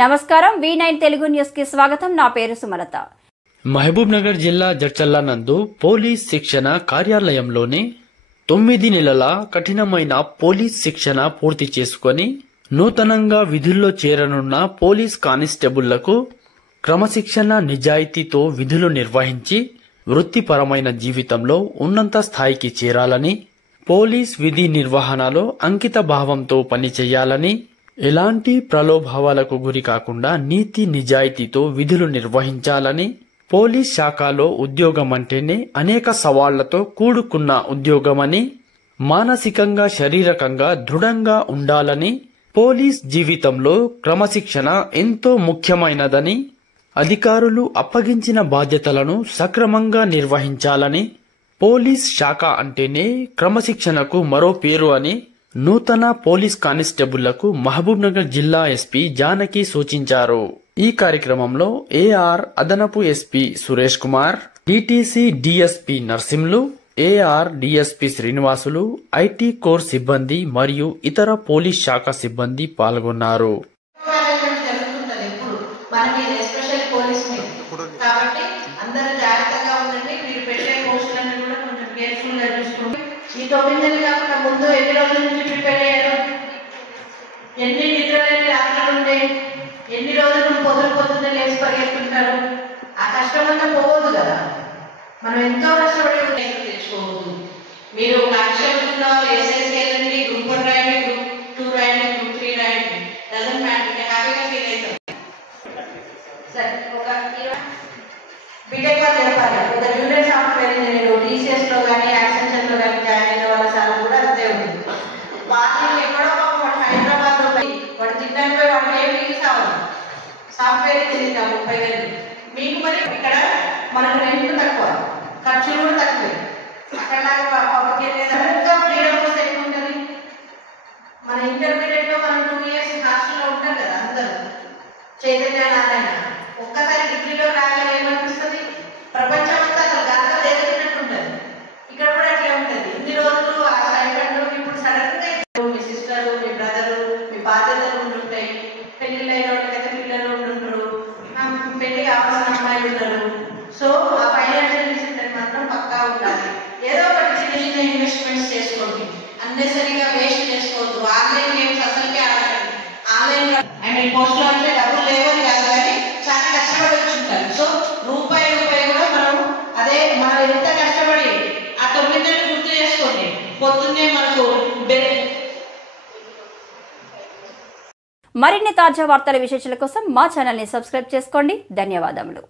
నమస్కారం V9 Telugu news కి స్వాగతం। నా పేరు సుమలత। మహబూబ్ నగర్ జిల్లా జడ్చల్ల నందు పోలీస్ శిక్షణ కార్యాలయంలోనే 9 నెలల కఠినమైన పోలీస్ శిక్షణ పూర్తి చేసుకొని నూతనంగా విధుల్లో చేరనున్న పోలీస్ కానిస్టేబుళ్లకు క్రమశిక్షణ నిజాయితీతో విధులు నిర్వహించి వృత్తిపరమైన జీవితంలో ఉన్నత స్థాయికి చేరాలని, పోలీస్ విధి నిర్వహణలో అంకిత భావంతో పనిచేయాలని, ఎలాంటి ప్రలోభాలకు గురి కాకుండా నీతి నిజాయితీతో విధులు నిర్వహించాలని, పోలీస్ శాఖలో ఉద్యోగం అంటేనే అనేక సవాళ్లతో కూడుకున్న ఉద్యోగమని, మానసికంగా శారీరకంగా దృఢంగా ఉండాలని, పోలీస్ జీవితంలో క్రమశిక్షణ ఎంతో ముఖ్యమైనదని, అధికారులు అప్పగించిన బాధ్యతలను సక్రమంగా నిర్వహించాలని, పోలీస్ శాఖ అంటేనే క్రమశిక్షణకు మరో పేరు అని నూతన పోలీస్ కానిస్టేబుళ్లకు మహబూబ్ నగర్ జిల్లా ఎస్పీ జానకి సూచించారు। ఈ కార్యక్రమంలో ఏఆర్ అదనపు SP Suresh Kumar, DTC DSP Narsimlu, AR DSP Srinivasulu, IT core సిబ్బంది మరియు ఇతర పోలీస్ శాఖ సిబ్బంది పాల్గొన్నారు। ఈ 9 నెలలు కాకుండా ముందు ఎన్ని రోజుల నుంచి ప్రిపేర్ అయ్యారు? ఎన్ని నిద్రలేని రాత్రులు ఉండే, ఎన్ని రోజులు పొద్దున్నే లేచి పరిగెత్తుంటారు? ఆ కష్టమంతా పోవద్దు కదా, మనం ఎంతో కష్టపడి తెచ్చుకోవద్దు। మీరు కానిస్టేబుల్ ఎస్ఎస్సీ వెళ్ళండి, గ్రూప్ 1 రాయండి, గ్రూప్ 2 రాయండి, గ్రూప్ 3 రాయండి, డజంట్ మ్యాటర్, హ్యాపీగా ఫీల్ అవుతారు। సరే, ఒక బీటెక్ వాళ్ళు చెప్పాలి, ఒక జూనియర్ సాఫ్ట్వేర్ ఇంజనీర్ టీసీఎస్ లో కానీ యాక్సెంచర్ లో కానీ జాయిన్ అయిన వాళ్ళ సార్ కూడా అంతే ఉంది। వాళ్ళు ఎక్కడో హైదరాబాద్ లో వాడు తినడానికి పోయి వాడికి ఏం లీవ్స్ అవ్వాలి, సాఫ్ట్వేర్ ఇంజనీర్ 30,000। మీకు మరి ఇక్కడ మనకు రెంట్ తక్కువ, ఖర్చులు కూడా తక్కువే, అక్కడలాగా ఇంకా ఫ్రీడమ్ వస్తే ఎక్కువ ఉంటుంది। మన ఇంటర్మీడియట్ లో మనం 2 years హాస్టల్లో ఉంటాం కదా అందరూ, చైతన్య నారాయణ, ఒక్కసారి డిగ్రీలో రాగానే ఏమనిపిస్తుంది? ప్రపంచం అంతా అసలు గాలిలో తేలినట్టు ఉంటుంది। ఇక్కడ కూడా అట్లే ఉంటుంది। ఇన్ని రోజులు ఆ స్టైపెండ్ ఇప్పుడు సడన్ గా మీ సిస్టరు, మీ బ్రదరు, మీ బాధ్యతలు ఉంటుంటాయి, పెళ్లిళ్ళు అయిన వాళ్ళకైతే పిల్లలు ఉంటుంటారు, పెళ్లి కావాల్సిన అమ్మాయిలు ఉంటారు। సో ఆ ఫైనాన్షియల్ డిసిప్లిన్ మాత్రం పక్కా ఉండాలి। ఏదో ఒకటి చిన్న చిన్న ఇన్వెస్ట్మెంట్స్ చేసుకోండి, అన్నెసరిగా వేస్ట్ చేసుకోవద్దు। ఆన్లైన్ గేమ్స్ అసలుకే ఆడకండి। ఆన్లైన్ పోస్టులు అంటే డబ్బులు లేవని కాదు, కానీ చాలా కష్టపడి వచ్చింటారు। సో రూపాయి కూడా మనం ఎంత కష్టపడి ఆ 9 నెలలు గుర్తు చేసుకోండి, పొద్దున్నే మనకు మరిన్ని తాజా వార్తల విశేషాల కోసం మా ఛానల్ ని సబ్స్క్రైబ్ చేసుకోండి। ధన్యవాదములు।